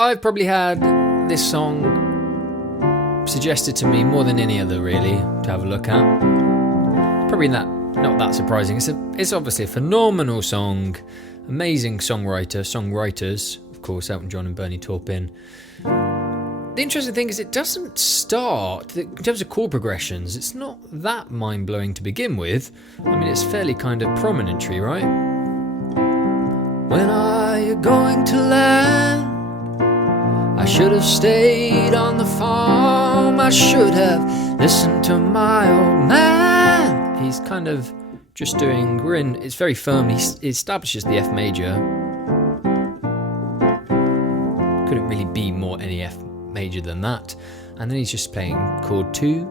I've probably had this song suggested to me more than any other, really, to have a look at. Probably not that surprising. It's obviously a phenomenal song, amazing songwriters, of course, Elton John and Bernie Taupin. The interesting thing is it doesn't start, in terms of chord progressions, it's not that mind-blowing to begin with. I mean, it's fairly kind of prominentary, right? When are you going to land? I should have stayed on the farm. I should have listened to my old man. He's kind of just doing, it's very firm. He establishes the F major. Couldn't really be more any F major than that. And then he's just playing chord 2,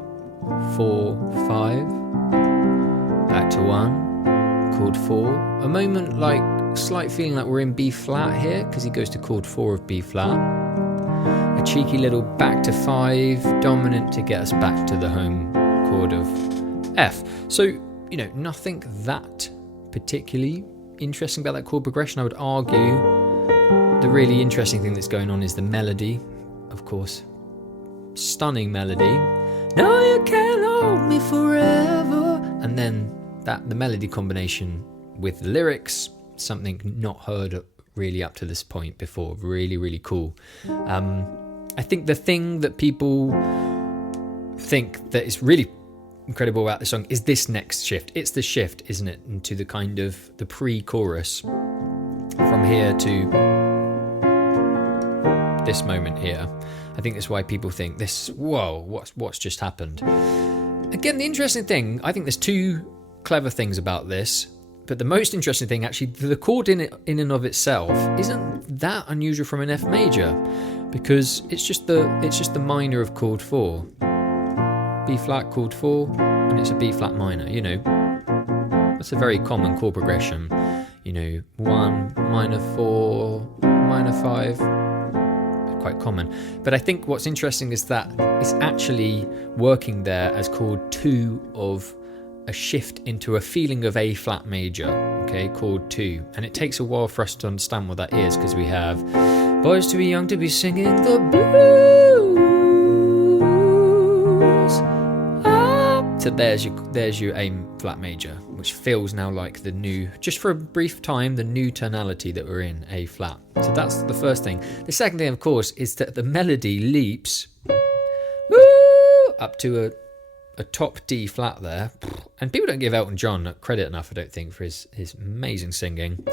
4, 5, back to 1, chord 4. A moment like slight feeling like we're in B flat here, because he goes to chord 4 of B flat. A cheeky little back to 5 dominant to get us back to the home chord of F. So, nothing that particularly interesting about that chord progression. I would argue the really interesting thing that's going on is the melody, of course. Stunning melody. No, you can't hold me forever. And then the melody combination with the lyrics, something not heard really up to this point before. Really, really cool. I think the thing that people think that is really incredible about the song is this next shift. It's the shift, isn't it, into the kind of the pre-chorus from here to this moment here. I think that's why people think this, whoa, what's just happened? Again, the interesting thing, I think there's two clever things about this, but the most interesting thing, actually, the chord in and of itself isn't that unusual from an F major, because it's just the minor of chord 4. B flat, chord 4, and it's a B flat minor, That's a very common chord progression. 1, minor 4, minor 5, quite common. But I think what's interesting is that it's actually working there as chord 2 of a shift into a feeling of A flat major, okay, chord 2. And it takes a while for us to understand what that is, because we have boys too young to be singing the blues. So there's your A flat major, which feels now like the new, just for a brief time, the new tonality that we're in, A flat. So that's the first thing. The second thing, of course, is that the melody leaps up to a top D flat there. And people don't give Elton John credit enough, I don't think, for his amazing singing.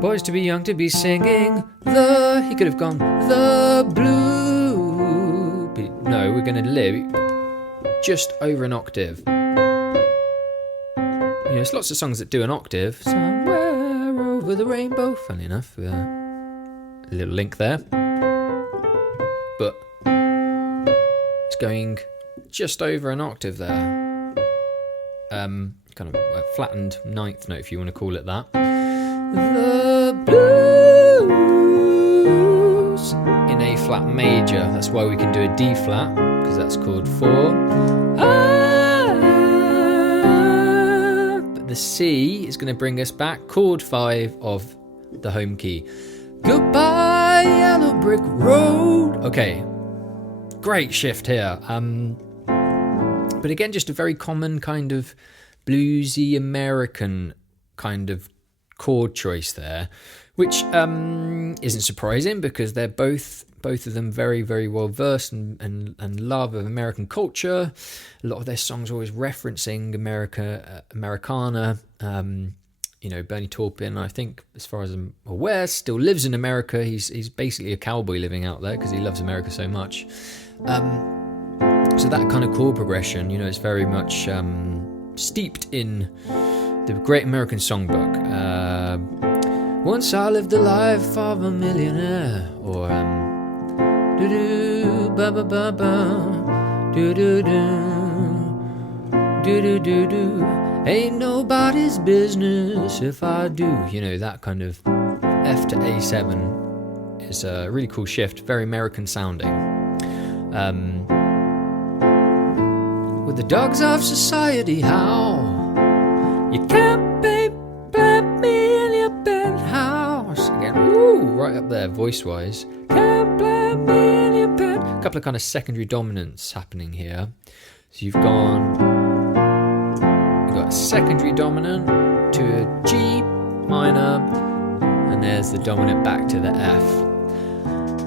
Boys to be young to be singing he could have gone the blue. But no, we're going to live just over an octave. There's lots of songs that do an octave. Somewhere over the rainbow, funny enough, a little link there. But it's going just over an octave there. Kind of a flattened ninth note, if you want to call it that. The blues in A flat major. That's why we can do a D flat, because that's chord 4. But the C is going to bring us back, chord 5 of the home key. Goodbye, yellow brick road. Okay, great shift here. But again, just a very common kind of bluesy American kind of chord choice there, which isn't surprising, because they're both of them very, very well versed and love of American culture. A lot of their songs are always referencing Americana. Bernie Taupin, I think, as far as I'm aware, still lives in America. He's basically a cowboy living out there because he loves America so much. So that kind of chord progression, is very much steeped in the Great American Songbook. Once I lived the life of a millionaire, or do-do, ba-ba-ba-ba, do-do-do, do-do-do-do, ain't nobody's business if I do. That kind of F to A7 is a really cool shift, very American sounding. With the dogs of society, how you can't plant me in your penthouse again. Ooh. Woo! Right up there, voice-wise. Can't blame me in your bed. A couple of kind of secondary dominants happening here. So you've got a secondary dominant to a G minor, and there's the dominant back to the F.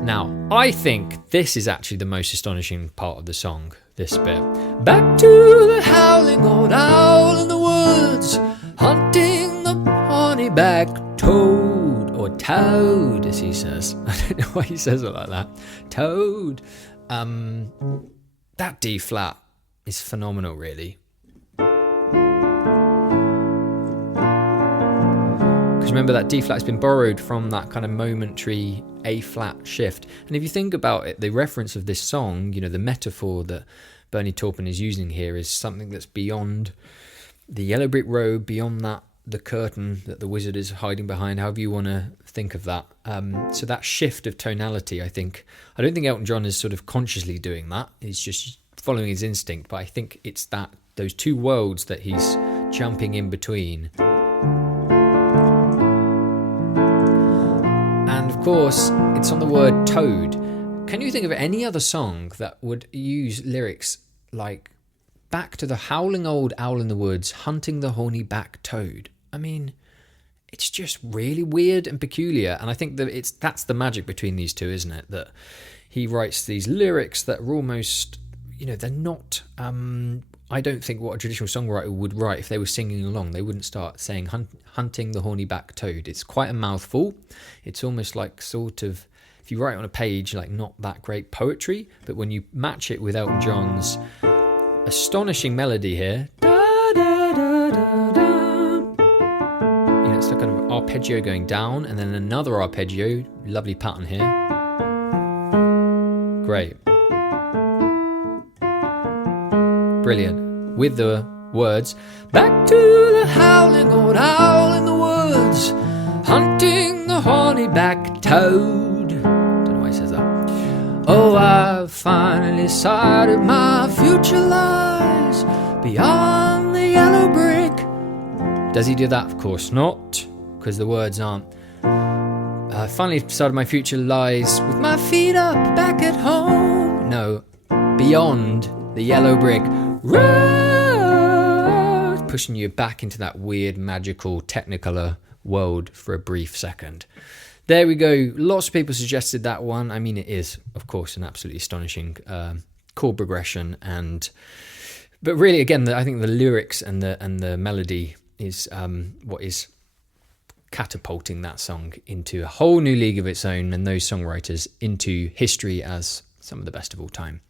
Now, I think this is actually the most astonishing part of the song, this bit. Back to the howling old owl in the woods, hunting the horny-backed toad, or toad, as he says. I don't know why he says it like that. Toad. That D flat is phenomenal, really. Because remember, that D flat has been borrowed from that kind of momentary A flat shift. And if you think about it, the reference of this song, the metaphor that Bernie Taupin is using here is something that's beyond the yellow brick road, beyond that, the curtain that the wizard is hiding behind, however you want to think of that. So that shift of tonality, I don't think Elton John is sort of consciously doing that. He's just following his instinct, but I think it's those two worlds that he's jumping in between. And of course, it's on the word toad. Can you think of any other song that would use lyrics like back to the howling old owl in the woods, hunting the horny back toad? I mean, it's just really weird and peculiar. And I think that that's the magic between these two, isn't it? That he writes these lyrics that are almost, they're not, I don't think what a traditional songwriter would write if they were singing along. They wouldn't start saying hunting the horny back toad. It's quite a mouthful. It's almost like sort of, if you write it on a page, like not that great poetry, but when you match it with Elton John's astonishing melody here, da, da, da, da, da. It's like kind of arpeggio going down and then another arpeggio, lovely pattern here. Great. Brilliant. With the words, back to the howling old owl in the woods, hunting the horny-backed toad. Don't know why he says that. Oh, I've finally sighted my future lies beyond the yellow brick. Does he do that? Of course not, because the words aren't. I finally started my future lies with my feet up back at home. No, beyond the yellow brick road, pushing you back into that weird, magical, technicolor world for a brief second. There we go. Lots of people suggested that one. I mean, it is, of course, an absolutely astonishing chord progression, but really, again, I think the lyrics and the melody is what is catapulting that song into a whole new league of its own, and those songwriters into history as some of the best of all time.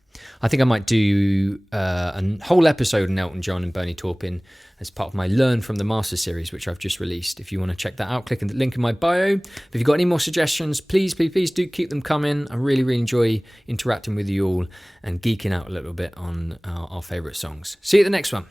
I think I might do a whole episode on Elton John and Bernie Taupin as part of my Learn from the Master series, which I've just released. If you want to check that out, click the link in my bio. If you've got any more suggestions, please do keep them coming. I really, really enjoy interacting with you all and geeking out a little bit on our favourite songs. See you at the next one.